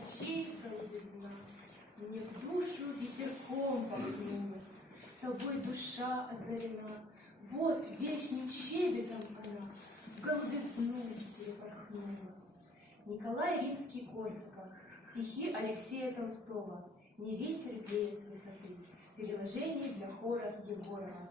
ночей голубизна мне в душу ветерком пахнула, тобой душа озарена, вот вечным щебетом она в голубизну перепорхнула. Николай Римский-Корсаков, стихи Алексея Толстого, «Не ветер веет с высоты», переложение для хора Егорова.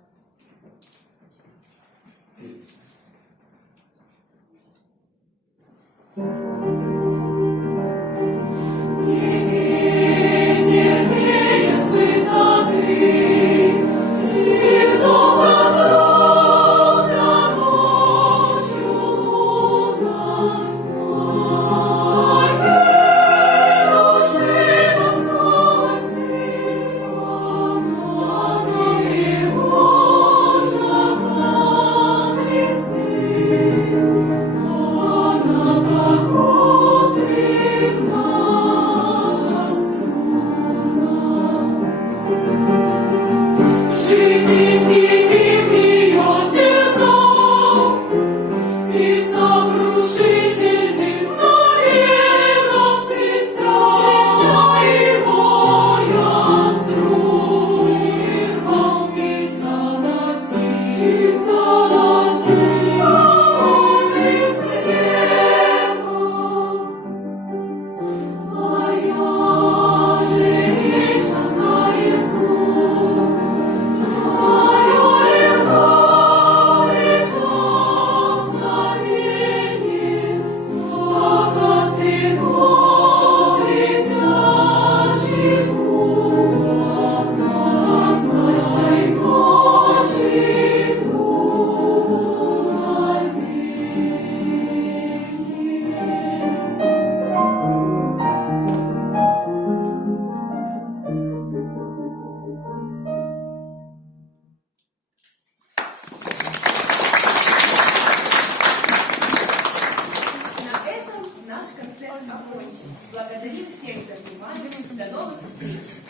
Наш концерт окончен. Благодарим всех за внимание. До новых встреч!